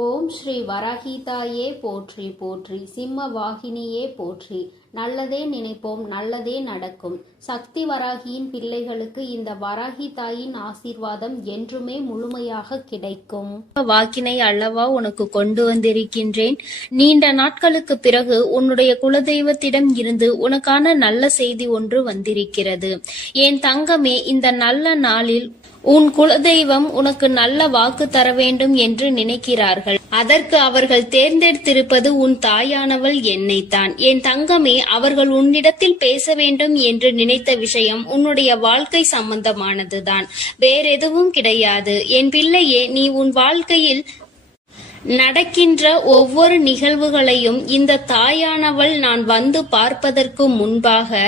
ஓம் ஸ்ரீ வராகிதாயே போற்றி போற்றி, சிம்ம வாகினியே போற்றி. நல்லதே நினைப்போம், நல்லதே நடக்கும். சக்தி வராகியின் பிள்ளைகளுக்கு இந்த வராகி தாயின் ஆசீர்வாதம் என்றுமே முழுமையாக கிடைக்கும். வாக்கினை அல்லவா உனக்கு கொண்டு வந்திருக்கின்றேன். நீண்ட நாட்களுக்கு பிறகு உன்னுடைய குலதெய்வத்திடம் இருந்து உனக்கான நல்ல செய்தி ஒன்று வந்திருக்கிறது. என் தங்கமே, இந்த நல்ல நாளில் உன் குலதெய்வம் உனக்கு நல்ல வாக்கு தர வேண்டும் என்று நினைக்கிறார்கள். அதற்கு அவர்கள் தேர்ந்தெடுத்திருப்பது உன் தாயானவள் என்னைத்தான். என் தங்கமே, அவர்கள் உன்னிடத்தில் பேச வேண்டும் என்று நினைத்த விஷயம் உன்னுடைய வாழ்க்கை சம்பந்தமானதுதான், வேறெதுவும் கிடையாது. என் பிள்ளையே, நீ உன் வாழ்க்கையில் நடக்கின்ற ஒவ்வொரு நிகழ்வுகளையும் இந்த தாயானவள் நான் வந்து பார்ப்பதற்கு முன்பாக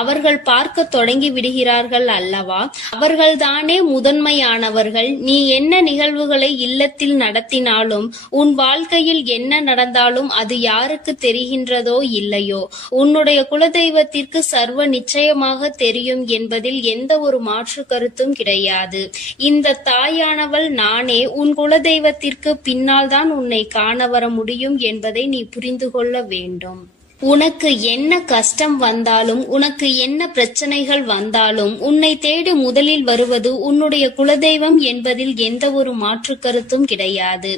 அவர்கள் பார்க்க தொடங்கி விடுகிறார்கள் அல்லவா? அவர்கள்தானே முதன்மையானவர்கள். நீ என்ன நிகழ்வுகளை இல்லத்தில் நடத்தினாலும், உன் வாழ்க்கையில் என்ன நடந்தாலும் அது யாருக்கு தெரிகின்றதோ இல்லையோ, உன்னுடைய குலதெய்வத்திற்கு சர்வ நிச்சயமாக தெரியும் என்பதில் எந்த ஒரு மாற்று கருத்தும் கிடையாது. இந்த தாயானவள் நானே உன் குலதெய்வத்திற்கு பின்னால் உன்னை காண வர முடியும் என்பதை நீ புரிந்து கொள்ள வேண்டும். உனக்கு என்ன கஷ்டம் வந்தாலும், உனக்கு என்ன பிரச்சனைகள் வந்தாலும், உன்னை தேடி முதலில் வருவது உன்னுடைய குலதெய்வம் என்பதில் எந்த ஒரு மாற்று கருத்தும் கிடையாது.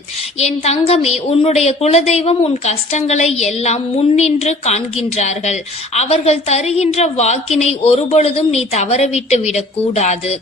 என் தங்கமே, உன்னுடைய குலதெய்வம் உன் கஷ்டங்களை எல்லாம் முன்னின்று காண்கின்றார்கள். அவர்கள் தருகின்ற வாக்கினை ஒருபொழுதும் நீ தவறவிட்டு விடக்கூடாது.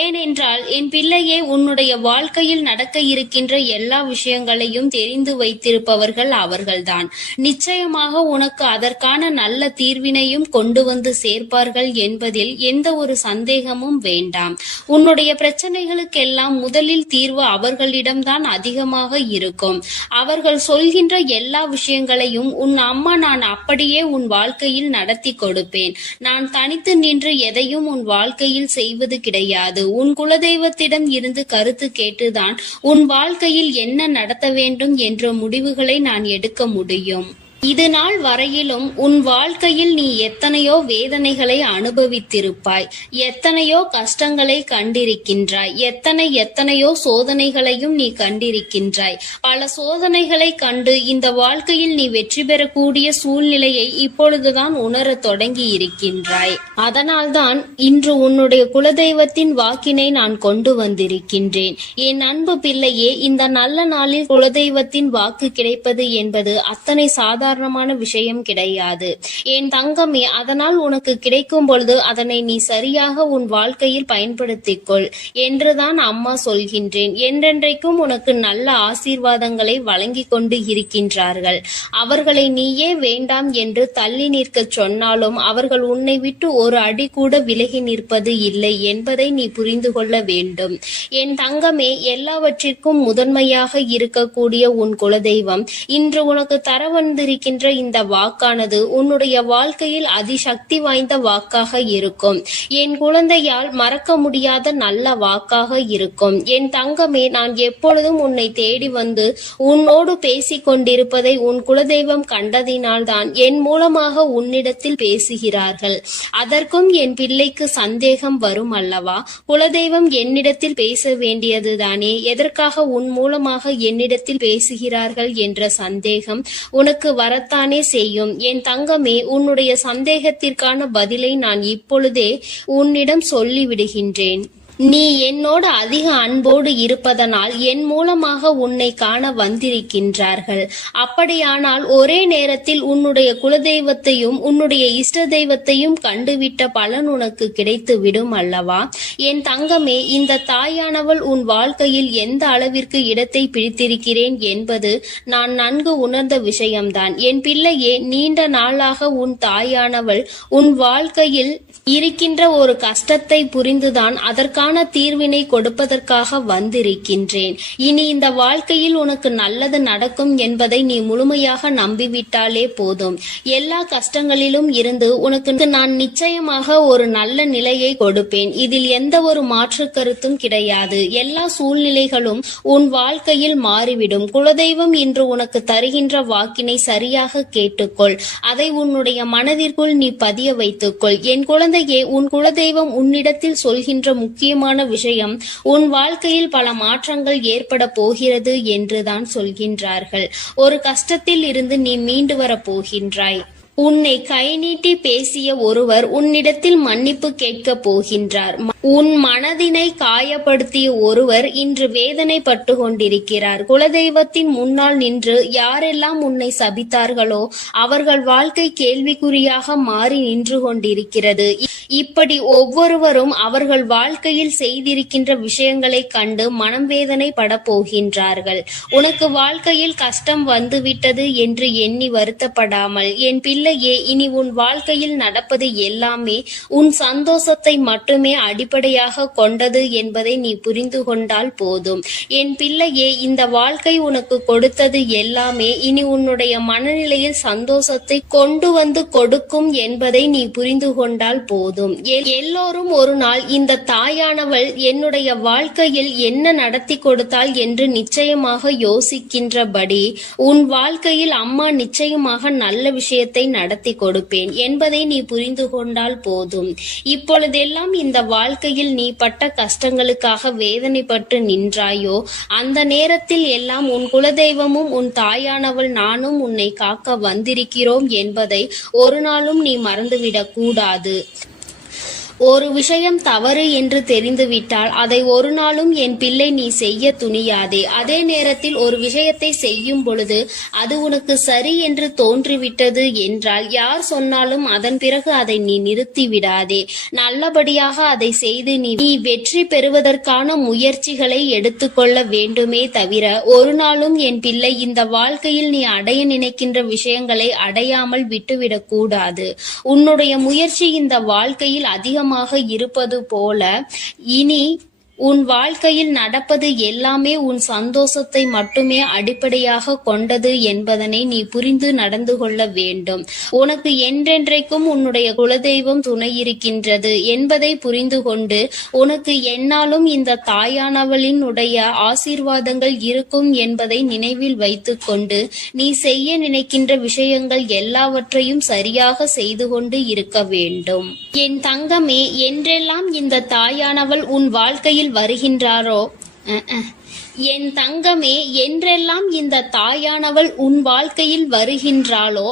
ஏனென்றால் என் பிள்ளையே, உன்னுடைய வாழ்க்கையில் நடக்க இருக்கின்ற எல்லா விஷயங்களையும் தெரிந்து வைத்திருப்பவர்கள் அவர்கள்தான். நிச்சயமாக உனக்கு அதற்கான நல்ல தீர்வினையும் கொண்டு வந்து சேர்ப்பார்கள் என்பதில் எந்த ஒரு சந்தேகமும் வேண்டாம். உன்னுடைய பிரச்சனைகளுக்கெல்லாம் முதலில் தீர்வு அவர்களிடம்தான் அதிகமாக இருக்கும். அவர்கள் சொல்கின்ற எல்லா விஷயங்களையும் உன் அம்மா நான் அப்படியே உன் வாழ்க்கையில் நடத்தி கொடுப்பேன். நான் தனித்து நின்று எதையும் உன் வாழ்க்கையில் செய்வது கிடையாது. உன் குலதெய்வத்திடம் இருந்து கருத்து கேட்டுதான் உன் வாழ்க்கையில் என்ன நடத்த வேண்டும் என்ற முடிவுகளை நான் எடுக்க முடியும். இது நாள் வரையிலும் உன் வாழ்க்கையில் நீ எத்தனையோ வேதனைகளை அனுபவித்திருப்பாய், எத்தனையோ கஷ்டங்களை கண்டிருக்கின்றாய், எத்தனையோ சோதனைகளையும் நீ கண்டிருக்கின்றாய். பல சோதனைகளை கண்டு இந்த வாழ்க்கையில் நீ வெற்றி பெறக்கூடிய சூழ்நிலையை இப்பொழுதுதான் உணர தொடங்கி இருக்கின்றாய். அதனால்தான் இன்று உன்னுடைய குலதெய்வத்தின் வாக்கினை நான் கொண்டு வந்திருக்கின்றேன். என் அன்பு பிள்ளையே, இந்த நல்ல நாளில் குலதெய்வத்தின் வாக்கு கிடைப்பது என்பது அத்தனை சாதாரண விஷயம் கிடையாது. என் தங்கமே, அதனால் உனக்கு கிடைக்கும் பொழுது அதனை நீ சரியாக உன் வாழ்க்கையில் பயன்படுத்திக் கொள் என்றுதான் அம்மா சொல்கின்றேன். என்றென்றைக்கும் உனக்கு நல்ல ஆசீர்வாதங்களை வழங்கி கொண்டு இருக்கின்றார்கள். அவர்களை நீயே வேண்டாம் என்று தள்ளி நிற்க சொன்னாலும் அவர்கள் உன்னை விட்டு ஒரு அடி கூட விலகி நிற்பது இல்லை என்பதை நீ புரிந்து கொள்ள வேண்டும். என் தங்கமே, எல்லாவற்றிற்கும் முதன்மையாக இருக்கக்கூடிய உன் குலதெய்வம் இன்று உனக்கு தர வந்திருக்கின்ற இந்த வாக்கானது உன்னுடைய வாழ்க்கையில் அதிசக்தி வாய்ந்த வாக்காக இருக்கும். என் குழந்தையால் மறக்க முடியாத நல்ல வாக்காக இருக்கும். என் தங்கமே, நான் எப்பொழுதும் உன்னை தேடி வந்து உன்னோடு பேசிக் கொண்டிருப்பதை உன் குலதெய்வம் கண்டதினால்தான் என் மூலமாக உன்னிடத்தில் பேசுகிறார்கள். அதற்கும் என் பிள்ளைக்கு சந்தேகம் வரும் அல்லவா? குலதெய்வம் என்னிடத்தில் பேச வேண்டியதுதானே, எதற்காக உன் மூலமாக என்னிடத்தில் பேசுகிறார்கள் என்ற சந்தேகம் உனக்கு வரத்தானே செய்யும். என் தங்கமே, உன்னுடைய சந்தேகத்திற்கான பதிலை நான் இப்பொழுதே உன்னிடம் சொல்லிவிடுகின்றேன். நீ என்னோடு அதிக அன்போடு இருப்பதனால் என் மூலமாக உன்னை காண வந்திருக்கின்றார்கள். அப்படியானால் ஒரே நேரத்தில் உன்னுடைய குலதெய்வத்தையும் உன்னுடைய இஷ்ட தெய்வத்தையும் கண்டுவிட்ட பலன் உனக்கு கிடைத்து விடும் அல்லவா? என் தங்கமே, இந்த தாயானவள் உன் வாழ்க்கையில் எந்த அளவிற்கு இடத்தை பிடித்திருக்கிறேன் என்பது நான் நன்கு உணர்ந்த விஷயம்தான். என் பிள்ளையே, நீண்ட நாளாக உன் தாயானவள் உன் வாழ்க்கையில் இருக்கின்ற ஒரு கஷ்டத்தை புரிந்துதான் அதற்கான தீர்வினை கொடுப்பதற்காக வந்திருக்கின்றேன். இனி இந்த வாழ்க்கையில் உனக்கு நல்லது நடக்கும் என்பதை நீ முழுமையாக நம்பிவிட்டாலே போதும். எல்லா கஷ்டங்களிலும் இருந்து உனக்கு நான் நிச்சயமாக ஒரு நல்ல நிலையை கொடுப்பேன். இதில் எந்த ஒரு மாற்று கருத்தும் கிடையாது. எல்லா சூழ்நிலைகளும் உன் வாழ்க்கையில் மாறிவிடும். குலதெய்வம் இன்று உனக்கு தருகின்ற வாக்கினை சரியாக கேட்டுக்கொள். அதை உன்னுடைய மனதிற்குள் நீ பதிய வைத்துக்கொள். என் குழந்தையே, உன் குலதெய்வம் உன்னிடத்தில் சொல்கின்ற முக்கிய முக்கியமான விஷயம், உன் வாழ்க்கையில் பல மாற்றங்கள் ஏற்பட போகிறது என்றுதான் சொல்கின்றார்கள். ஒரு கஷ்டத்தில் இருந்து நீ மீண்டு வரப் போகின்றாய். உன்னை கை நீட்டி பேசிய ஒருவர் உன்னிடத்தில் மன்னிப்பு கேட்கப் போகின்றார். உன் மனதினை காயப்படுத்திய ஒருவர் இன்று வேதனைப்பட்டு கொண்டிருக்கிறார். குலதெய்வத்தின் முன்னால் நின்று யாரெல்லாம் உன்னை சபித்தார்களோ அவர்கள் வாழ்க்கை கேள்விக்குறியாக மாறி நின்று கொண்டிருக்கிறது. இப்படி ஒவ்வொருவரும் அவர்கள் வாழ்க்கையில் செய்திருக்கின்ற விஷயங்களை கண்டு மனம் வேதனை பட போகின்றார்கள். உனக்கு வாழ்க்கையில் கஷ்டம் வந்துவிட்டது என்று எண்ணி வருத்தப்படாமல், என் பிள்ளையே, இனி உன் வாழ்க்கையில் நடப்பது எல்லாமே உன் சந்தோஷத்தை மட்டுமே அடிப்படையாக கொண்டது என்பதை நீ புரிந்து கொண்டால் போதும். என் பிள்ளையே, இந்த வாழ்க்கை உனக்கு கொடுத்தது எல்லாமே இனி உன்னுடைய மனநிலையில் சந்தோஷத்தை கொண்டு வந்து கொடுக்கும் என்பதை நீ புரிந்து கொண்டால் போதும். எல்லோரும் ஒரு நாள் இந்த தாயானவள் என்னுடைய வாழ்க்கையில் என்ன நடத்தி கொடுத்தாள் என்று நிச்சயமாக யோசிக்கின்றபடி உன் வாழ்க்கையில் அம்மா நிச்சயமாக நல்ல விஷயத்தை நடத்தி கொடுப்பேன் என்பதை நீ புரிந்து கொண்டால் போதும். இப்பொழுதெல்லாம் இந்த வாழ்க்கையில் நீ பட்ட கஷ்டங்களுக்காக வேதனைப்பட்டு நின்றாயோ, அந்த நேரத்தில் எல்லாம் உன் குலதெய்வமும் உன் தாயானவள் நானும் உன்னை காக்க வந்திருக்கிறோம் என்பதை ஒரு நாளும் நீ மறந்துவிடக் கூடாது. ஒரு விஷயம் தவறு என்று தெரிந்துவிட்டால் அதை ஒரு நாளும் என் பிள்ளை நீ செய்ய துணியாதே. அதே நேரத்தில் ஒரு விஷயத்தை செய்யும் பொழுது அது உனக்கு சரி என்று தோன்றிவிட்டது என்றால் யார் சொன்னாலும் அதன் பிறகு அதை நீ நிறுத்தி விடாதே. நல்லபடியாக அதை செய்து நீ வெற்றி பெறுவதற்கான முயற்சிகளை எடுத்துக்கொள்ள வேண்டுமே தவிர ஒரு நாளும் என் பிள்ளை இந்த வாழ்க்கையில் நீ அடைய நினைக்கின்ற விஷயங்களை அடையாமல் விட்டுவிடக் கூடாது. உன்னுடைய முயற்சி இந்த வாழ்க்கையில் அதிகமாக இருப்பது போல இனி உன் வாழ்க்கையில் நடப்பது எல்லாமே உன் சந்தோஷத்தை மட்டுமே அடிப்படையாக கொண்டது என்பதனை நீ புரிந்து நடந்து கொள்ள வேண்டும். உனக்கு என்றென்றைக்கும் உன்னுடைய குலதெய்வம் துணை இருக்கின்றது என்பதை புரிந்து கொண்டு உனக்கு என்னாலும் இந்த தாயானவளின் உடைய ஆசீர்வாதங்கள் இருக்கும் என்பதை நினைவில் வைத்துக் கொண்டு நீ செய்ய நினைக்கின்ற விஷயங்கள் எல்லாவற்றையும் சரியாக செய்து கொண்டு இருக்க வேண்டும். என் தங்கமே, என்றெல்லாம் இந்த தாயானவள் உன் வாழ்க்கையில் வருகின்றாரோ என் தங்கமே, என்றெல்லாம் இந்த தாயானவள் உன் வாழ்க்கையில் வருகின்றாளோ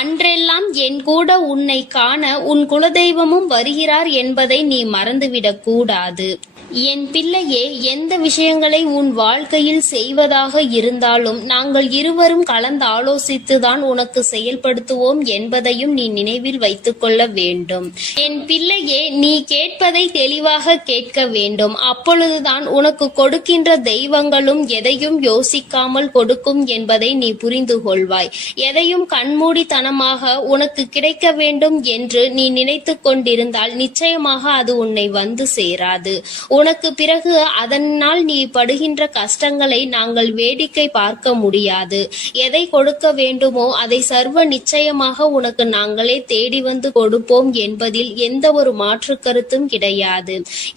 அன்றெல்லாம் என் கூட உன்னை காண உன் குலதெய்வமும் வருகிறார் என்பதை நீ மறந்துவிடக் கூடாது. என் பிள்ளையே, எந்த விஷயங்களை உன் வாழ்க்கையில் செய்வதாக இருந்தாலும் நாங்கள் இருவரும் கலந்து ஆலோசித்துதான் உனக்கு செயல்படுத்துவோம் என்பதையும் நீ நினைவில் வைத்துக் கொள்ள வேண்டும். என் பிள்ளையே, நீ கேட்பதை தெளிவாக கேட்க வேண்டும். அப்பொழுதுதான் உனக்கு கொடுக்கின்ற தெய்வங்களும் எதையும் யோசிக்காமல் கொடுக்கும் என்பதை நீ புரிந்து கொள்வாய். எதையும் கண்மூடித்தனமாக உனக்கு கிடைக்க வேண்டும் என்று நீ நினைத்து கொண்டிருந்தால் நிச்சயமாக அது உன்னை வந்து சேராது. உனக்கு பிறகு அதனால் நீ படுகின்ற கஷ்டங்களை நாங்கள் வேடிக்கை பார்க்க முடியாது. எதை கொடுக்க வேண்டுமோ அதை சர்வ நிச்சயமாக உனக்கு நாங்களே தேடி வந்து கொடுப்போம் என்பதில் எந்த ஒரு மாற்று கருத்தும் கிடையாது.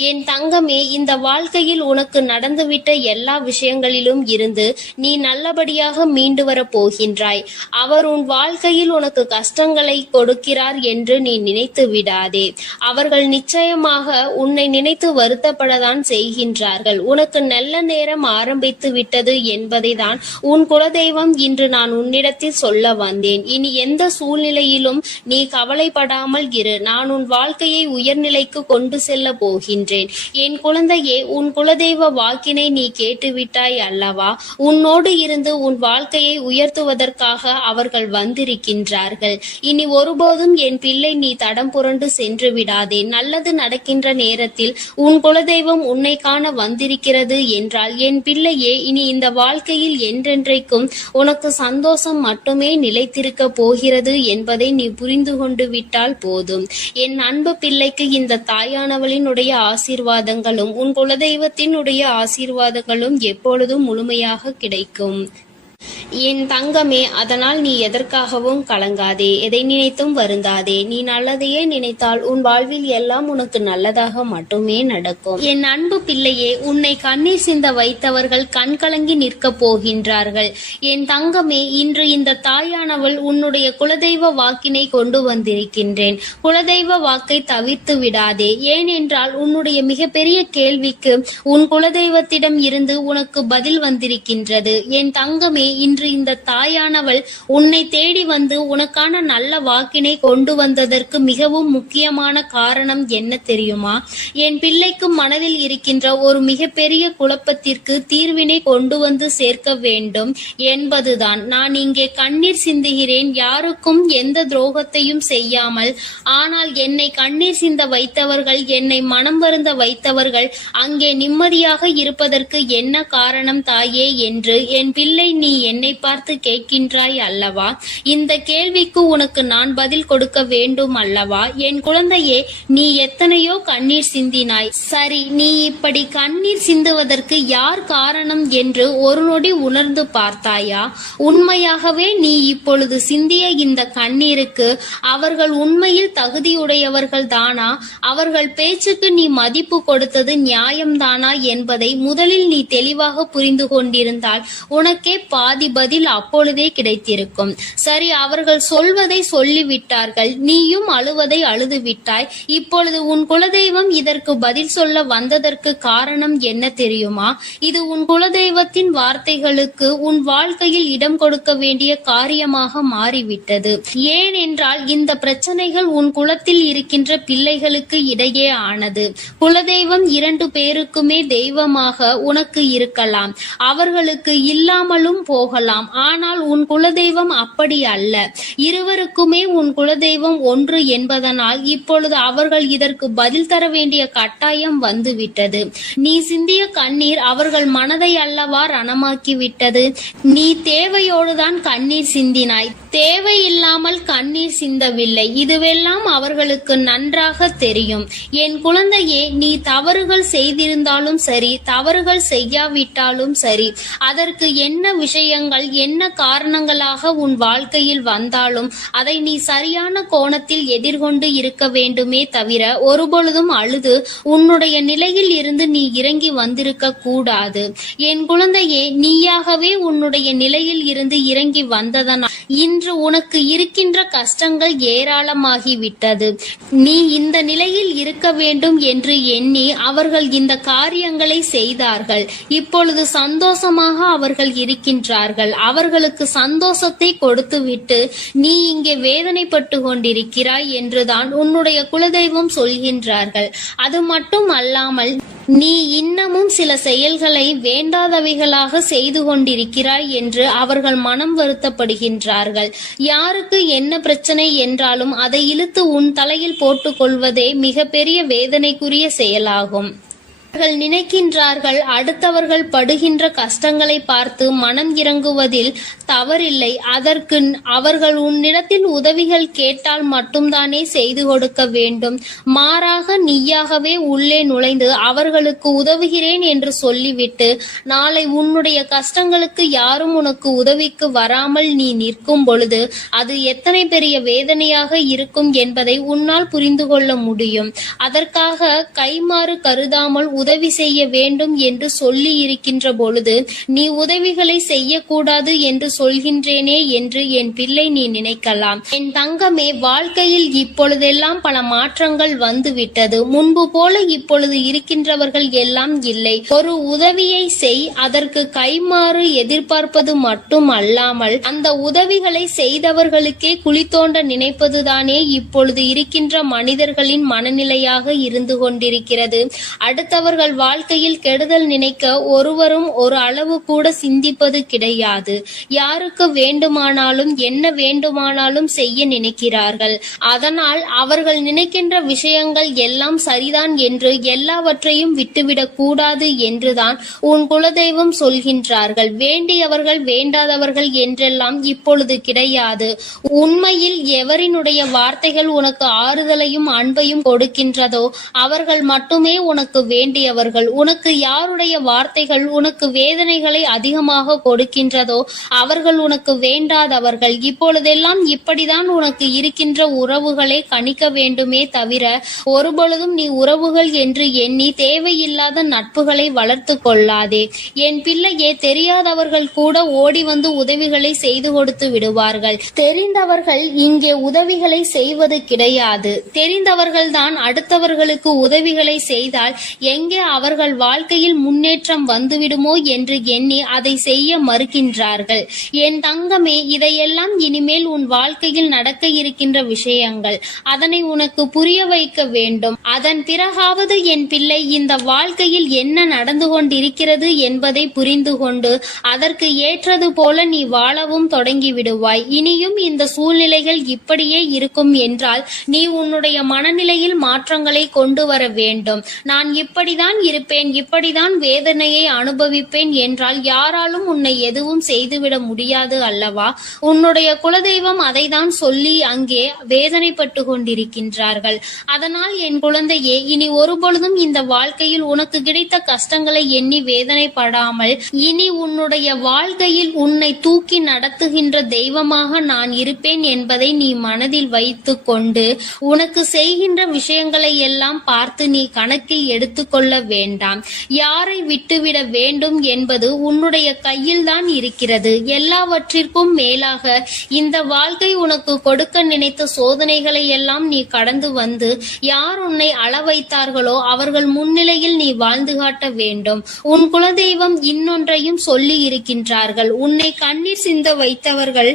என் தங்கமே, இந்த வாழ்க்கையில் உனக்கு நடந்துவிட்ட எல்லா விஷயங்களிலும் இருந்து நீ நல்லபடியாக மீண்டு வர போகின்றாய். அவர் உன் வாழ்க்கையில் உனக்கு கஷ்டங்களை கொடுக்கிறார் என்று நீ நினைத்து விடாதே. அவர்கள் நிச்சயமாக உன்னை நினைத்து வருத்தப்பட தான் செய்கின்றார்கள். உனக்கு நல்ல நேரம் ஆரம்பித்து விட்டது என்பதை தான் உன் குலதெய்வம் இன்று நான் உன்னிடத்தில் சொல்ல வந்தேன். இனி எந்த சூழ்நிலையிலும் நீ கவலைப்படாமல் இரு. நான் உன் வாழ்க்கையை உயர்நிலைக்கு கொண்டு செல்ல போகின்றேன். என் குழந்தையே, உன் குலதெய்வ வாக்கினை நீ கேட்டுவிட்டாய் அல்லவா? உன்னோடு இருந்து உன் வாழ்க்கையை உயர்த்துவதற்காக அவர்கள் வந்திருக்கின்றார்கள். இனி ஒருபோதும் என் பிள்ளை நீ தடம் புரண்டு சென்று விடாதே. நல்லது நடக்கின்ற நேரத்தில் உன் குலதெய்வம் உன்னை காண வந்திருக்கிறது என்றால் என் பிள்ளையே, இனி இந்த வாழ்க்கையில் என்றென்றைக்கும் உனக்கு சந்தோஷம் மட்டுமே நிலைத்திருக்க போகிறது என்பதை நீ புரிந்து கொண்டு விட்டால் போதும். என் அன்பு பிள்ளைக்கு இந்த தாயானவளினுடைய ஆசீர்வாதங்களும் உன் குலதெய்வத்தினுடைய ஆசீர்வாதங்களும் எப்பொழுதும் முழுமையாக கிடைக்கும். என் தங்கமே, அதனால் நீ எதற்காகவும் கலங்காதே, எதை நினைத்தும் வருந்தாதே. நீ நல்லதையே நினைத்தால் உன் வாழ்வில் எல்லாம் உனக்கு நல்லதாக மட்டுமே நடக்கும். என் அன்பு பிள்ளையே, உன்னை கண்ணீர் சிந்த வைத்தவர்கள் கண் கலங்கி நிற்கப் போகின்றார்கள். என் தங்கமே, இன்று இந்த தாயானவள் உன்னுடைய குலதெய்வ வாக்கினை கொண்டு வந்திருக்கின்றேன். குலதெய்வ வாக்கை தவிர்த்து விடாதே. ஏனென்றால் உன்னுடைய மிகப்பெரிய கேள்விக்கு உன் குலதெய்வத்திடம் இருந்து உனக்கு பதில் வந்திருக்கின்றது. என் தங்கமே, இன்று இந்த தாயானவள் உன்னை தேடி வந்து உனக்கான நல்ல வாக்கினை கொண்டு வந்ததற்கு மிகவும் முக்கியமான காரணம் என்ன தெரியுமா? என் பிள்ளைக்கு மனதில் இருக்கின்ற ஒரு மிகப்பெரிய குழப்பத்திற்கு தீர்வினை கொண்டு வந்து சேர்க்க வேண்டும் என்பதுதான். நான் இங்கே கண்ணீர் சிந்துகிறேன், யாருக்கும் எந்த துரோகத்தையும் செய்யாமல். ஆனால் என்னை கண்ணீர் சிந்த வைத்தவர்கள், என்னை மனம் வருந்த வைத்தவர்கள் அங்கே நிம்மதியாக இருப்பதற்கு என்ன காரணம் தாயே என்று என் பிள்ளை நீ என்னை பார்த்து கேட்கின்றாய் அல்லவா? இந்த கேள்விக்கு உனக்கு நான் பதில் கொடுக்க வேண்டும் அல்லவா? என் குழந்தையே, நீ எத்தனையோ கண்ணீர் சிந்தினாய். சரி, நீ இப்படி கண்ணீர் சிந்துவதற்கு யார் காரணம் என்று ஒரு நொடி உணர்ந்து பார்த்தாயா? உண்மையாகவே நீ இப்பொழுது சிந்திய இந்த கண்ணீருக்கு அவர்கள் உண்மையில் தகுதியுடையவர்கள் தானா? அவர்கள் பேச்சுக்கு நீ மதிப்பு கொடுத்தது நியாயம்தானா என்பதை முதலில் நீ தெளிவாக புரிந்து கொண்டிருந்தால் உனக்கே பாதி பதில் அப்பொழுதே கிடைத்திருக்கும். சரி, அவர்கள் சொல்வதை சொல்லிவிட்டார்கள், நீயும் அழுவதை அழுது விட்டாய். இப்பொழுது உன் குலதெய்வம் இதற்கு பதில் சொல்ல வந்ததற்கு காரணம் என்ன தெரியுமா? இது உன் குலதெய்வத்தின் வார்த்தைகளுக்கு உன் வாழ்க்கையில் இடம் கொடுக்க வேண்டிய காரியமாக மாறிவிட்டது. ஏனென்றால் இந்த பிரச்சனைகள் உன் குலத்தில் இருக்கின்ற பிள்ளைகளுக்கு இடையே ஆனது. குலதெய்வம் 2 பேருக்குமே தெய்வமாக உனக்கு இருக்கலாம், அவர்களுக்கு இல்லாமலும் போகலாம். ஆனால் உன் குலதெய்வம் அப்படி அல்ல. இருவருக்குமே உன் குலதெய்வம் ஒன்று என்பதனால் இப்பொழுது அவர்கள் இதற்கு பதில் தர வேண்டிய கட்டாயம் வந்துவிட்டது. நீ சிந்திய கண்ணீர் அவர்கள் மனதை அல்லவா ரணமாக்கி விட்டது. நீ தேவையோடுதான் கண்ணீர் சிந்தினாய், தேவையில்லாமல் கண்ணீர் சிந்தவில்லை. இதுவெல்லாம் அவர்களுக்கு நன்றாக தெரியும். என் குழந்தையே, நீ தவறுகள் செய்திருந்தாலும் சரி, தவறுகள் செய்யாவிட்டாலும் சரி, அதற்கு என்ன விஷயங்கள் என்ன காரணங்களாக உன் வாழ்க்கையில் வந்தாலும் அதை நீ சரியான கோணத்தில் எதிர்கொண்டு இருக்க வேண்டுமே தவிர ஒருபொழுதும் அழுது உன்னுடைய நிலையில் இருந்து நீ இறங்கி வந்திருக்க கூடாது. என் குழந்தையே, நீயாகவே உன்னுடைய நிலையில் இருந்து இறங்கி வந்ததனால் இன்று உனக்கு இருக்கின்ற கஷ்டங்கள் ஏராளமாகிவிட்டது. நீ இந்த நிலையில் இருக்க வேண்டும் என்று எண்ணி அவர்கள் இந்த காரியங்களை செய்தார்கள். இப்பொழுது சந்தோஷமாக அவர்கள் இருக்கின்றார்கள். அவர்களுக்கு சந்தோஷத்தை கொடுத்துவிட்டு நீ இங்கே வேதனைப்பட்டு கொண்டிருக்கிறாய் என்றுதான் உன்னுடைய குலதெய்வம் சொல்கின்றார்கள். அது மட்டும் அல்லாமல் நீ இன்னமும் சில செயல்களை வேண்டாதவைகளாக செய்து கொண்டிருக்கிறாய் என்று அவர்கள் மனம் வருத்தப்படுகின்றார்கள். யாருக்கு என்ன பிரச்சனை என்றாலும் அதை இழுத்து உன் தலையில் போட்டுக் கொள்வதே மிகப்பெரிய வேதனைக்குரிய செயலாகும். அவர்கள் நினைக்கின்றார்கள், அடுத்தவர்கள் படுகின்ற கஷ்டங்களை பார்த்து மனம் இறங்குவதில் தவறில்லை. அதற்கு அவர்கள் உன்னிடத்தில் உதவிகள் கேட்டால் மட்டும்தானே செய்து கொடுக்க வேண்டும். மாறாக நீயாகவே உள்ளே நுழைந்து அவர்களுக்கு உதவுகிறேன் என்று சொல்லிவிட்டு நாளை உன்னுடைய கஷ்டங்களுக்கு யாரும் உனக்கு உதவிக்கு வராமல் நீ நிற்கும் பொழுது அது எத்தனை பெரிய வேதனையாக இருக்கும் என்பதை உன்னால் புரிந்து கொள்ள முடியும். அதற்காக கைமாறு கருதாமல் உதவி செய்ய வேண்டும் என்று சொல்லி இருக்கின்ற பொழுது நீ உதவிகளை செய்யக்கூடாது என்று சொல்கின்றேனே என்று என் பிள்ளை நீ நினைக்கலாம். என் தங்கமே, வாழ்க்கையில் இப்பொழுதெல்லாம் பல மாற்றங்கள் வந்துவிட்டது. முன்பு போல இப்பொழுது இருக்கின்றவர்கள் எல்லாம் இல்லை. ஒரு உதவியை செய், அதற்கு கைமாறு எதிர்பார்ப்பது மட்டும் அல்லாமல் அந்த உதவிகளை செய்தவர்களுக்கே குழி தோண்ட நினைப்பதுதானே இப்பொழுது இருக்கின்ற மனிதர்களின் மனநிலையாக இருந்து கொண்டிருக்கிறது. அடுத்தவர்கள் வாழ்க்கையில் கெடுதல் நினைக்க ஒருவரும் ஒரு அளவு கூட சிந்திப்பது கிடையாது. யாருக்கு வேண்டுமானாலும் என்ன வேண்டுமானாலும் செய்ய நினைக்கிறார்கள். அதனால் அவர்கள் நினைக்கின்ற விஷயங்கள் எல்லாம் சரிதான் என்று எல்லாவற்றையும் விட்டுவிடக் கூடாது என்றுதான் உன் குலதெய்வம் சொல்கின்றார்கள். வேண்டியவர்கள் வேண்டாதவர்கள் என்றெல்லாம் இப்பொழுது கிடையாது. உண்மையில் எவரினுடைய வார்த்தைகள் உனக்கு ஆறுதலையும் அன்பையும் கொடுக்கின்றதோ அவர்கள் மட்டுமே உனக்கு வேண்டிய யாருடையவர்கள், உனக்கு யாருடைய வார்த்தைகள் உனக்கு வேதனைகளை அதிகமாக கொடுக்கின்றதோ அவர்கள் உனக்கு வேண்டாதவர்கள். இப்பொழுதெல்லாம் இப்படிதான் உனக்கு இருக்கின்ற உறவுகளை கணிக்க வேண்டுமே தவிர ஒருபொழுதும் நீ உறவுகள் என்று எண்ணி தேவையில்லாத நட்புகளை வளர்த்து கொள்ளாதே. என் பிள்ளையே, தெரியாதவர்கள் கூட ஓடி வந்து உதவிகளை செய்து கொடுத்து விடுவார்கள். தெரிந்தவர்கள் இங்கே உதவிகளை செய்வது கிடையாது. தெரிந்தவர்கள்தான் அடுத்தவர்களுக்கு உதவிகளை செய்தால் எங்கே அவர்கள் வாழ்க்கையில் முன்னேற்றம் வந்துவிடுமோ என்று எண்ணி அதை செய்ய மறுக்கின்றார்கள். என் தங்கமே, இதையெல்லாம் இனிமேல் உன் வாழ்க்கையில் நடக்க இருக்கின்ற விஷயங்கள். அதனை உனக்கு புரிய வைக்க வேண்டும். அதன் பிறகாவது என் பிள்ளை இந்த வாழ்க்கையில் என்ன நடந்து கொண்டிருக்கிறது என்பதை புரிந்து கொண்டு அதற்கு ஏற்றது போல நீ வாழவும் தொடங்கி விடுவாய். இனியும் இந்த சூழ்நிலைகள் இப்படியே இருக்கும் என்றால் நீ உன்னுடைய மனநிலையில் மாற்றங்களை கொண்டு வர வேண்டும். நான் இப்படிதான் இருப்பேன், இப்படிதான் வேதனையை அனுபவிப்பேன் என்றால் யாராலும் உன்னை எதுவும் செய்துவிட முடியாது அல்லவா? உன்னுடைய குலதெய்வம் அதை தான் சொல்லி அங்கே வேதனைப்பட்டு கொண்டிருக்கின்றார்கள். அதனால் என் குழந்தையே, இனி ஒருபொழுதும் இந்த வாழ்க்கையில் உனக்கு கிடைத்த கஷ்டங்களை எண்ணி வேதனைப்படாமல் இனி உன்னுடைய வாழ்க்கையில் உன்னை தூக்கி நடத்துகின்ற தெய்வமாக நான் இருப்பேன் என்பதை நீ மனதில் வைத்து கொண்டு உனக்கு செய்கின்ற விஷயங்களை எல்லாம் பார்த்து நீ கணக்கில் எடுத்துக்கொள்ள வேண்டாம். யாரை விட்டுவிட வேண்டும் என்பது உன்னுடைய கையில் தான் இருக்கிறது. எல்லாவற்றிற்கும் மேலாக இந்த வாழ்க்கை உனக்கு கொடுக்க நினைத்த சோதனைகளை எல்லாம் நீ கடந்து வந்து யார் உன்னை அள வைத்தார்களோ அவர்கள் முன்னிலையில் நீ வாழ்ந்து காட்ட வேண்டும். உன் குலதெய்வம் இன்னொன்றையும் சொல்லி இருக்கின்றார்கள். உன்னை கண்ணீர் சிந்த வைத்தவர்கள்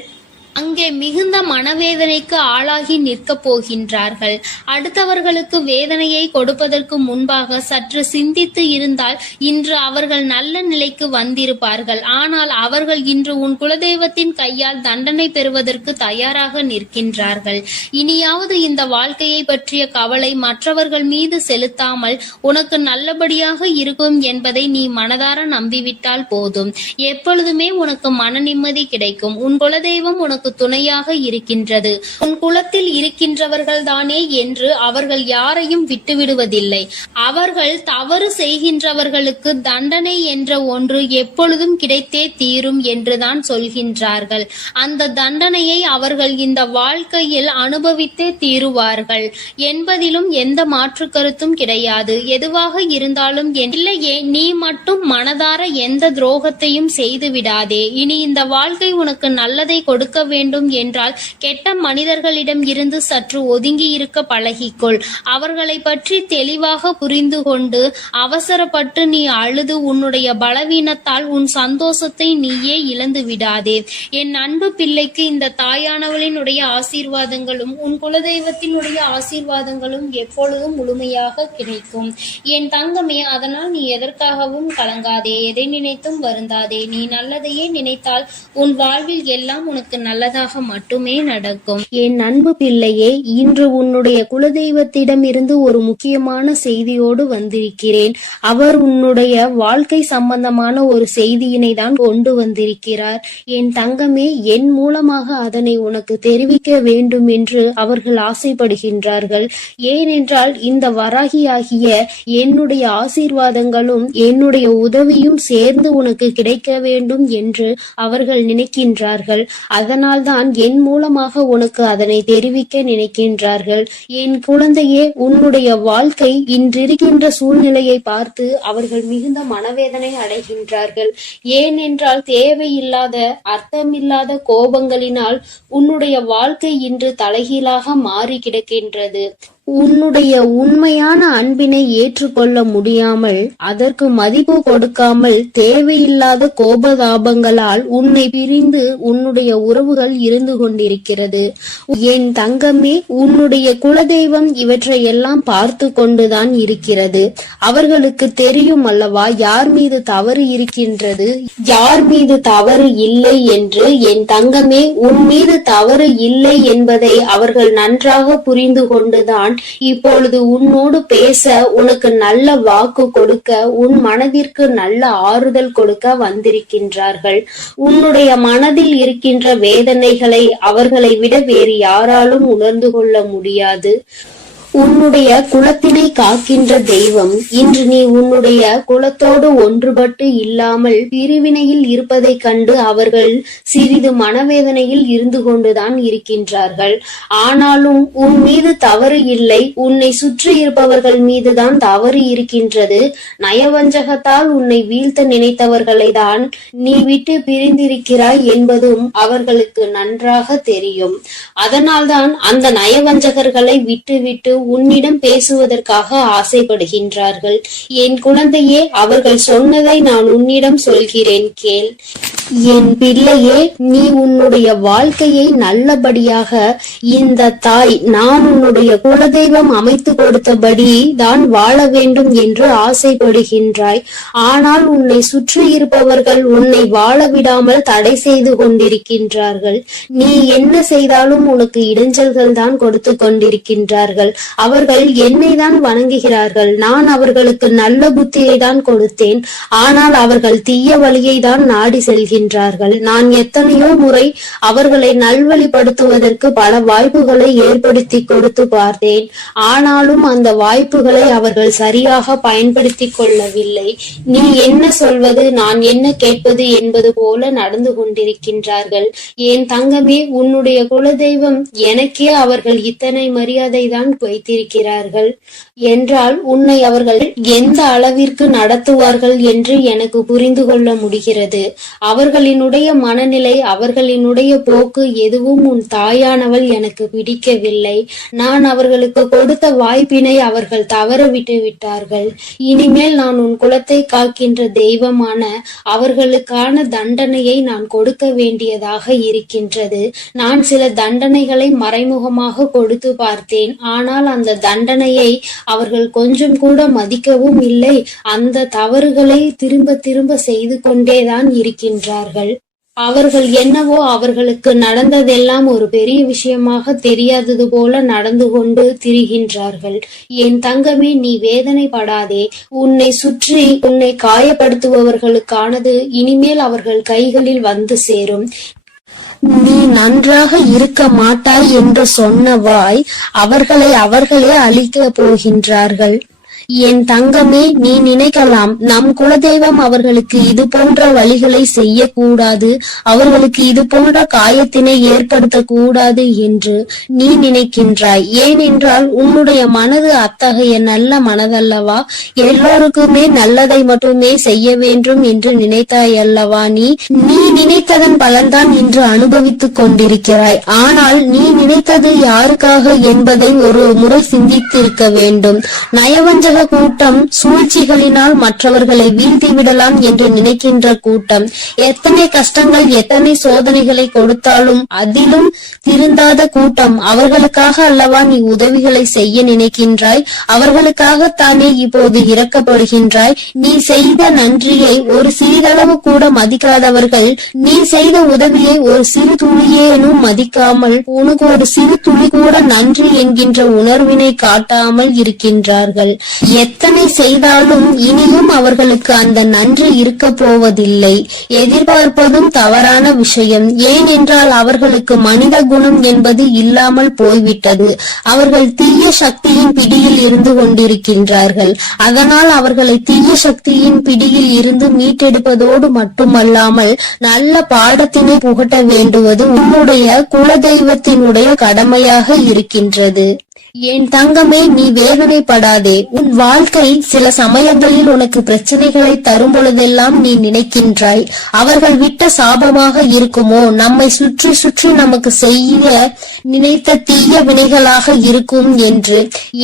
அங்கே மிகுந்த மனவேதனைக்கு ஆளாகி நிற்க போகின்றார்கள். அடுத்தவர்களுக்கு வேதனையை கொடுப்பதற்கு முன்பாக சற்று சிந்தித்து இருந்தால் இன்று அவர்கள் நல்ல நிலைக்கு வந்திருப்பார்கள். ஆனால் அவர்கள் இன்று உன் குலதெய்வத்தின் கையால் தண்டனை பெறுவதற்கு தயாராக நிற்கின்றார்கள். இனியாவது இந்த வாழ்க்கையை பற்றிய கவலை மற்றவர்கள் மீது செலுத்தாமல் உனக்கு நல்லபடியாக இருக்கும் என்பதை நீ மனதார நம்பிவிட்டால் போதும். எப்பொழுதுமே உனக்கு மன நிம்மதி கிடைக்கும். உன் குலதெய்வம் உனக்கு துணையாக இருக்கின்றது. உன் குலத்தில் இருக்கின்றவர்கள் தானே என்று அவர்கள் யாரையும் விட்டுவிடுவதில்லை. அவர்கள் தவறு செய்கின்றவர்களுக்கு தண்டனை என்ற ஒன்று எப்பொழுதும் கிடைத்தே தீரும் என்றுதான் சொல்கின்றார்கள். அந்த தண்டனையை அவர்கள் இந்த வாழ்க்கையில் அனுபவித்தே தீருவார்கள் என்பதிலும் எந்த மாற்று கருத்தும் கிடையாது. எதுவாக இருந்தாலும் இல்லையே, நீ மட்டும் மனதார எந்த துரோகத்தையும் செய்து விடாதே. இனி இந்த வாழ்க்கை உனக்கு நல்லதை கொடுக்க வேண்டும் என்றால் கெட்ட மனிதர்களிடம் இருந்து சற்று ஒதுங்கி இருக்க பழகிக்கொள். அவர்களை பற்றி தெளிவாக புரிந்து கொண்டு அவசரப்பட்டு நீ அழுது உன்னுடைய பலவீனத்தால் உன் சந்தோஷத்தை நீயே இழந்து விடாதே. என் அன்பு பிள்ளைக்கு இந்த தாயானவளினுடைய ஆசீர்வாதங்களும் உன் குலதெய்வத்தினுடைய ஆசீர்வாதங்களும் எப்பொழுதும் முழுமையாக கிடைக்கும். என் தங்கமே, அதனால் நீ எதற்காகவும் கலங்காதே, எதை நினைத்தும் வருந்தாதே. நீ நல்லதையே நினைத்தால் உன் வாழ்வில் எல்லாம் உனக்கு நல்லதாக மட்டுமே நடக்கும். என் அன்பு பிள்ளையே, இன்று உன்னுடைய குலதெய்வத்திடம் இருந்து ஒரு முக்கியமான செய்தியோடு வந்திருக்கிறேன். அவர் உன்னுடைய வாழ்க்கை சம்பந்தமான ஒரு செய்தியினை தான் கொண்டு வந்திருக்கிறார். என் தங்கமே, என் மூலமாக அதனை உனக்கு தெரிவிக்க வேண்டும் என்று அவர்கள் ஆசைப்படுகின்றார்கள். ஏனென்றால் இந்த வராகியாகிய என்னுடைய ஆசீர்வாதங்களும் என்னுடைய உதவியும் சேர்ந்து உனக்கு கிடைக்க வேண்டும் என்று அவர்கள் நினைக்கின்றார்கள். அதனால்தான் என் மூலமாக உனக்கு அதனை தெரிவிக்க நினைக்கின்றார்கள். என் குழந்தையே, உன்னுடைய வாழ்க்கை இன்றிருக்கின்ற சூழ்நிலையை பார்த்து அவர்கள் மிகுந்த மனவேதனை அடைகின்றார்கள். ஏனென்றால் தேவையில்லாத அர்த்தமில்லாத கோபங்களினால் உன்னுடைய வாழ்க்கை இன்று தலைகீழாக மாறி கிடக்கின்றது. உன்னுடைய உண்மையான அன்பினை ஏற்றுக்கொள்ள முடியாமல் அதற்கு மதிப்பு கொடுக்காமல் தேவையில்லாத கோபதாபங்களால் உன்னை பிரிந்து உன்னுடைய உறவுகள் இருந்து கொண்டிருக்கிறது. என் தங்கமே, உன்னுடைய குலதெய்வம் இவற்றை எல்லாம் பார்த்து கொண்டுதான் இருக்கிறது. அவர்களுக்கு தெரியும் அல்லவா யார் மீது தவறு இருக்கின்றது, யார் மீது தவறு இல்லை என்று. என் தங்கமே, உன் மீது தவறு இல்லை என்பதை அவர்கள் நன்றாக புரிந்து கொண்டுதான் இப்பொழுது உன்னோடு பேச, உனக்கு நல்ல வாக்கு கொடுக்க, உன் மனதிற்கு நல்ல ஆறுதல் கொடுக்க வந்திருக்கின்றார்கள். உன்னுடைய மனதில் இருக்கின்ற வேதனைகளை அவர்களை விட வேறு யாராலும் உணர்ந்து கொள்ள முடியாது. உன்னுடைய குலத்தினை காக்கின்ற தெய்வம் இன்று நீ உன்னுடைய குலத்தோடு ஒன்றுபட்டு இல்லாமல் பிரிவினையில் இருப்பதைக் கண்டு அவர்கள் சிறிது மனவேதனையில் இருந்து கொண்டுதான் இருக்கின்றார்கள். ஆனாலும் உன் மீது தவறு இல்லை, உன்னை சுற்றி இருப்பவர்கள் மீதுதான் தவறு இருக்கின்றது. நயவஞ்சகத்தால் உன்னை வீழ்த்த நினைத்தவர்களை தான் நீ விட்டு பிரிந்திருக்கிறாய் என்பதும் அவர்களுக்கு நன்றாக தெரியும். அதனால்தான் அந்த நயவஞ்சகர்களை விட்டுவிட்டு உன்னிடம் பேசுவதற்காக ஆசைப்படுகின்றார்கள். என் குழந்தையே, அவர்கள் சொன்னதை நான் உன்னிடம் சொல்கிறேன், கேள். என் பிள்ளையே, நீ உன்னுடைய வாழ்க்கையை நல்லபடியாக இந்த தாய் நான் உன்னுடைய குலதெய்வம் அமைத்து கொடுத்தபடி தான் வாழ வேண்டும் என்று ஆசைப்படுகின்றாய். ஆனால் உன்னை சுற்றி இருப்பவர்கள் உன்னை வாழ விடாமல் தடை செய்து கொண்டிருக்கின்றார்கள். நீ என்ன செய்தாலும் உனக்கு இடைஞ்சல்கள் தான் கொடுத்து கொண்டிருக்கின்றார்கள். அவர்கள் என்னை தான் வணங்குகிறார்கள். நான் அவர்களுக்கு நல்ல புத்தியை தான் கொடுத்தேன். ஆனால் அவர்கள் தீய வழியை தான் நாடி செல்கின்றார்கள். நான் எத்தனையோ முறை அவர்களை நல்வழிப்படுத்துவதற்கு பல வாய்ப்புகளை ஏற்படுத்தி கொடுத்து பார்த்தேன். ஆனாலும் அந்த வாய்ப்புகளை அவர்கள் சரியாக பயன்படுத்தி கொள்ளவில்லை. நீ என்ன சொல்வது, நான் என்ன கேட்பது என்பது போல நடந்து கொண்டிருக்கின்றார்கள். என் தங்கமே, உன்னுடைய குலதெய்வம் எனக்கே அவர்கள் இத்தனை மரியாதை தான் வைத்திருக்கிறார்கள் என்றால் உன்னை அவர்கள் எந்த அளவிற்கு நடத்துவார்கள் என்று எனக்கு புரிந்து கொள்ள முடிகிறது. அவர்களினுடைய மனநிலை, அவர்களினுடைய போக்கு எதுவும் உன் தாயானவள் எனக்கு பிடிக்கவில்லை. நான் அவர்களுக்கு கொடுத்த வாய்ப்பினை அவர்கள் தவற விட்டு விட்டார்கள். இனிமேல் நான் உன் குலத்தை காக்கின்ற தெய்வமான அவர்களுக்கான தண்டனையை நான் கொடுக்க வேண்டியதாக இருக்கின்றது. நான் சில தண்டனைகளை மறைமுகமாக கொடுத்து பார்த்தேன். ஆனால் அந்த தண்டனையை அவர்கள் கொஞ்சம் கூட மதிக்கவும் இல்லை. அந்த தவறுகளை திரும்ப திரும்ப செய்து கொண்டேதான் இருக்கின்றார்கள். அவர்கள் என்னவோ அவர்களுக்கு நடந்ததெல்லாம் ஒரு பெரிய விஷயமாக தெரியாதது போல நடந்து கொண்டு திரிகின்றார்கள். என் தங்கமே, நீ வேதனைப்படாதே. உன்னை சுற்றி உன்னை காயப்படுத்துபவர்களுக்கானது இனிமேல் அவர்கள் கைகளில் வந்து சேரும். நீ நன்றாக இருக்க மாட்டாய் என்று சொன்ன வாய் அவர்களே அழிக்க போகின்றார்கள். என் தங்கமே, நீ நினைக்கலாம் நம் குலதெய்வம் அவர்களுக்கு இது போன்ற வழிகளை செய்யக்கூடாது, அவர்களுக்கு இது போன்ற காயத்தினை ஏற்படுத்த கூடாது என்று நீ நினைக்கின்றாய். ஏனென்றால் உன்னுடைய மனது அத்தகைய நல்ல மனதல்லவா? எல்லோருக்குமே நல்லதை மட்டுமே செய்ய வேண்டும் என்று நினைத்தாய் அல்லவா? நீ நினைத்ததன் பலன்தான் இன்று அனுபவித்துக் கொண்டிருக்கிறாய். ஆனால் நீ நினைத்தது யாருக்காக என்பதை ஒரு முறை சிந்தித்திருக்க வேண்டும். நயவஞ்சக கூட்டம் சூழ்ச்சிகளினால் மற்றவர்களை வீழ்த்தி விடலாம் என்று நினைக்கின்ற கூட்டம் எத்தனை கஷ்டங்கள் எத்தனை சோதனைகளை கொடுத்தாலும் அதிலும் திருந்தாத கூட்டம். அவர்களுக்காக அல்லவா நீ உதவிகளை செய்ய நினைக்கின்றாய்? அவர்களுக்காகத்தானே இப்போது இறக்கப்படுகின்றாய்? நீ செய்த நன்றியை ஒரு சிறிதளவு கூட மதிக்காதவர்கள் நீ செய்த உதவியை ஒரு சிறு துளியேனும் மதிக்காமல் உனக்கு ஒரு சிறு துளி கூட நன்றி என்கின்ற உணர்வினை காட்டாமல் இருக்கின்றார்கள். எத்தனை செய்தாலும் இனியும் அவர்களுக்கு அந்த நன்றி இருக்க போவதில்லை. எதிர்பார்ப்பதும் தவறான விஷயம். ஏனென்றால் அவர்களுக்கு மனித குணம் என்பது இல்லாமல் போய்விட்டது. அவர்கள் தீய சக்தியின் பிடியில் இருந்து கொண்டிருக்கின்றார்கள். அதனால் அவர்களை தீய சக்தியின் பிடியில் இருந்து மீட்டெடுப்பதோடு மட்டுமல்லாமல் நல்ல பாடத்தினை புகட்ட வேண்டுவது உன்னுடைய குலதெய்வத்தினுடைய கடமையாக இருக்கின்றது. என் தங்கமே, நீ வேதனைப்படாதே. உன் வாழ்க்கை சில சமயங்களில் உனக்கு பிரச்சனைகளை தரும் பொழுதெல்லாம் நீ நினைக்கின்றாய், அவர்கள் விட்ட சாபமாக இருக்குமோ, நம்மை சுற்றி சுற்றி நமக்கு செய்ய நினைத்த தீய வினைகளாக இருக்கும் என்று.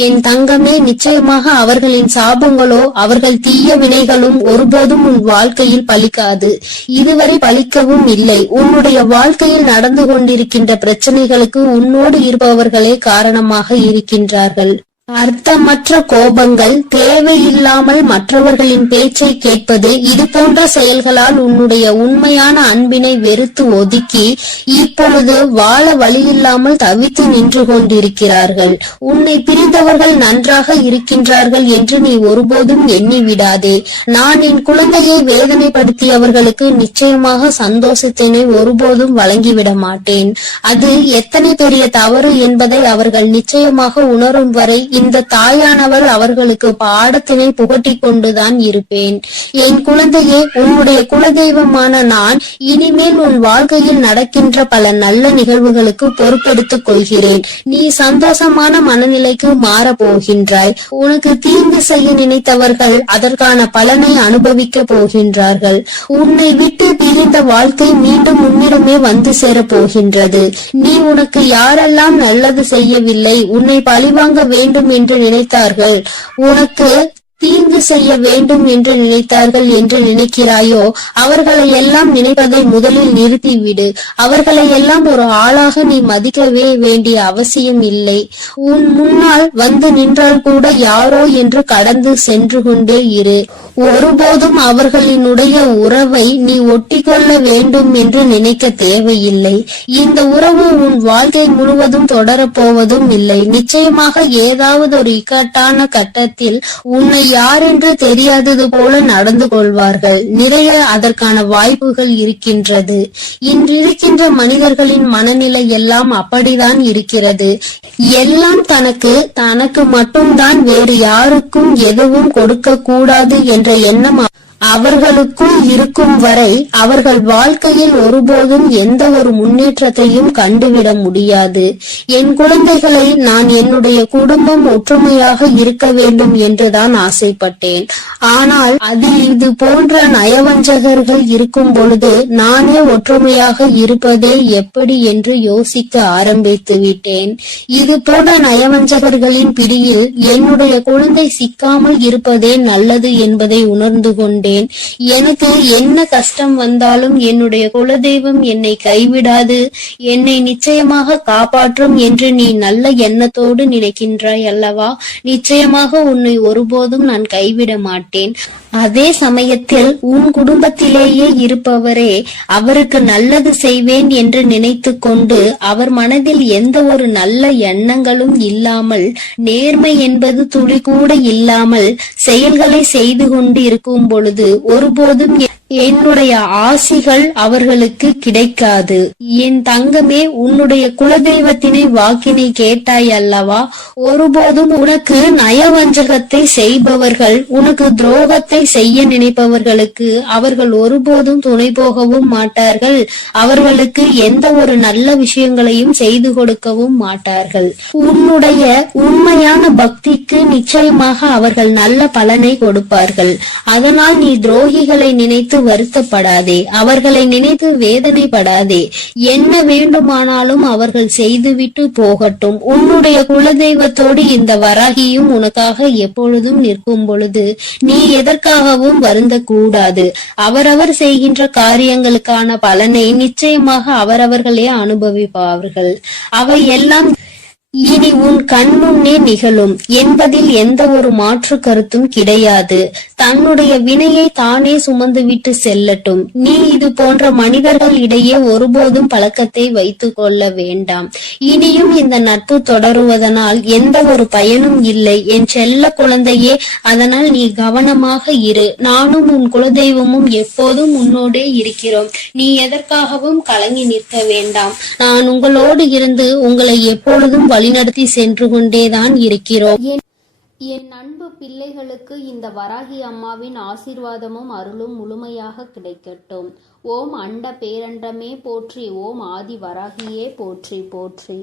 என் தங்கமே, நிச்சயமாக அவர்களின் சாபங்களோ அவர்கள் தீய வினைகளும் ஒருபோதும் உன் வாழ்க்கையில் பலிக்காது. இதுவரை பலிக்கவும் இல்லை. உன்னுடைய வாழ்க்கையில் நடந்து கொண்டிருக்கின்ற பிரச்சனைகளுக்கு உன்னோடு இருப்பவர்களே காரணமாக இருக்கின்றார்கள். அர்த்தமற்ற கோபங்கள், தேவையில்லாமல் மற்றவர்களின் பேச்சை கேட்பது, இது போன்ற செயல்களால் உன்னுடைய உண்மையான அன்பினை வெறுத்து ஒதுக்கி இப்பொழுது வாழ வழியில்லாமல் தவித்து நின்று கொண்டிருக்கிறார்கள். உன்னை பிரிந்தவர்கள் நன்றாக இருக்கின்றார்கள் என்று நீ ஒருபோதும் எண்ணி விடாதே. நான் என் குழந்தையை வேதனைப்படுத்தியவர்களுக்கு நிச்சயமாக சந்தோஷத்தினை ஒருபோதும் வழங்கிவிட மாட்டேன். அது எத்தனை பெரிய தவறு என்பதை அவர்கள் நிச்சயமாக உணரும் வரை இந்த தாயானவள் அவர்களுக்கு பாடத்தினை புகட்டிக் கொண்டுதான் இருப்பேன். என் குழந்தையே, உன்னுடைய குலதெய்வமான நான் இனிமேல் உன் வாழ்க்கையில் நடக்கின்ற பல நல்ல நிகழ்வுகளுக்கு பொறுப்பெடுத்துக் கொள்கிறேன். நீ சந்தோஷமான மனநிலைக்கு மாற போகின்றாய். உனக்கு தீங்கு செய்ய நினைத்தவர்கள் அதற்கான பலனை அனுபவிக்க போகின்றார்கள். உன்னை விட்டு பிரிந்த வாழ்க்கை மீண்டும் உன்னிடமே வந்து சேர போகின்றது. நீ உனக்கு யாரெல்லாம் நல்லது செய்யவில்லை, உன்னை பழிவாங்க வேண்டும் என்று நினைத்தார்கள், உனக்கு தீங்கு செய்ய வேண்டும் என்று நினைத்தார்கள் என்று நினைக்கிறாயோ, அவர்களை எல்லாம் நினைப்பதை முதலில் நிறுத்திவிடு. அவர்களை எல்லாம் ஒரு ஆளாக நீ மதிக்கவே வேண்டிய அவசியம் இல்லை. உன் முன்னால் வந்து நின்றால் கூட யாரோ என்று கடந்து சென்று கொண்டே இரு. ஒருபோதும் அவர்களினுடைய உறவை நீ ஒட்டிக்கொள்ள வேண்டும் என்று நினைக்க தேவையில்லை. இந்த உறவு உன் வாழ்க்கை முழுவதும் தொடரப்போவதும் இல்லை. நிச்சயமாக ஏதாவது ஒரு இக்கட்டான கட்டத்தில் உன்னை யாரென்று தெரியாதது போல நடந்து கொள்வார்கள். நிறைய அதற்கான வாய்ப்புகள் இருக்கின்றது. இன்றிருக்கின்ற மனிதர்களின் மனநிலை எல்லாம் அப்படிதான் இருக்கிறது. எல்லாம் தனக்கு மட்டும்தான், வேறு யாருக்கும் எதுவும் கொடுக்க கூடாது என்ற எண்ணம் அவர்களுக்குள் இருக்கும் வரை அவர்கள் வாழ்க்கையில் ஒருபோதும் எந்த ஒரு முன்னேற்றத்தையும் கண்டுவிட முடியாது. என் குழந்தைகளை நான் என்னுடைய குடும்பம் ஒற்றுமையாக இருக்க வேண்டும் என்றுதான் ஆசைப்பட்டேன். ஆனால் அதில் இது போன்ற நயவஞ்சகர்கள் இருக்கும் பொழுது நானே ஒற்றுமையாக இருப்பதே எப்படி என்று யோசிக்க ஆரம்பித்து விட்டேன். இது போன்ற நயவஞ்சகர்களின் பிடியில் என்னுடைய குழந்தை சிக்காமல் இருப்பதே நல்லது என்பதை உணர்ந்து கொண்டேன். எனக்கு என்ன கஷ்டம் வந்தாலும் என்னுடைய குலதெய்வம் என்னை கைவிடாது, என்னை நிச்சயமாக காப்பாற்றும் என்று நீ நல்ல எண்ணத்தோடு நினைக்கின்றாய் அல்லவா? நிச்சயமாக உன்னை ஒருபோதும் நான் கைவிட மாட்டேன். அதே சமயத்தில் உன் குடும்பத்திலேயே இருப்பவரே அவருக்கு நல்லது செய்வேன் என்று நினைத்து கொண்டு அவர் மனதில் எந்த ஒரு நல்ல எண்ணங்களும் இல்லாமல், நேர்மை என்பது துளி கூட இல்லாமல் செயல்களை செய்து கொண்டு இருக்கும் பொழுது ஒருபோதும் என்னுடைய ஆசிகள் அவர்களுக்கு கிடைக்காது. என் தங்கமே, உன்னுடைய குலதெய்வத்தினை வாக்கினை கேட்டாய் அல்லவா? ஒருபோதும் உனக்கு நயவஞ்சகத்தை செய்பவர்கள், உனக்கு துரோகத்தை செய்ய நினைப்பவர்களுக்கு அவர்கள் ஒருபோதும் துணை போகவும் மாட்டார்கள். அவர்களுக்கு எந்த ஒரு நல்ல விஷயங்களையும் செய்து கொடுக்கவும் மாட்டார்கள். உன்னுடைய உண்மையான பக்திக்கு நிச்சயமாக அவர்கள் நல்ல பலனை கொடுப்பார்கள். அதனால் நீ துரோகிகளை நினைத்து வருத்தப்படாதே, அவர்களை நினைத்து வேதனைப்படாதே. என்ன வேண்டுமானாலும் அவர்கள் செய்துவிட்டு போகட்டும். உன்னுடைய குலதெய்வத்தோடு இந்த வராகியும் உனக்காக எப்பொழுதும் நிற்கும் பொழுது நீ எதற்காகவும் வருந்த கூடாது. அவரவர் செய்கின்ற காரியங்களுக்கான பலனை நிச்சயமாக அவரவர்களே அனுபவிப்பார்கள். அவை எல்லாம் இனி உன் கண் முன்னே நிகழும் என்பதில் எந்த ஒரு மாற்று கருத்தும் கிடையாது. தன்னுடைய வினையை தானே சுமந்துவிட்டு செல்லட்டும். நீ இது போன்ற மனிதர்கள் இடையே ஒருபோதும் பழக்கத்தை வைத்துக் கொள்ள வேண்டாம். இனியும் இந்த நட்பு தொடருவதனால் எந்த ஒரு பயனும் இல்லை என் செல்ல குழந்தையே. அதனால் நீ கவனமாக இரு. நானும் உன் குலதெய்வமும் எப்போதும் உன்னோடே இருக்கிறோம். நீ எதற்காகவும் கலங்கி நிற்க வேண்டாம். நான் உங்களோடு இருந்து உங்களை எப்பொழுதும் வழிநடத்தி சென்று கொண்டேதான் இருக்கிறோம். என் அன்பு பிள்ளைகளுக்கு இந்த வராகி அம்மாவின் ஆசீர்வாதமும் அருளும் முழுமையாக கிடைக்கட்டும். ஓம் அண்ட பேரண்டமே போற்றி, ஓம் ஆதி வராகியே போற்றி போற்றி.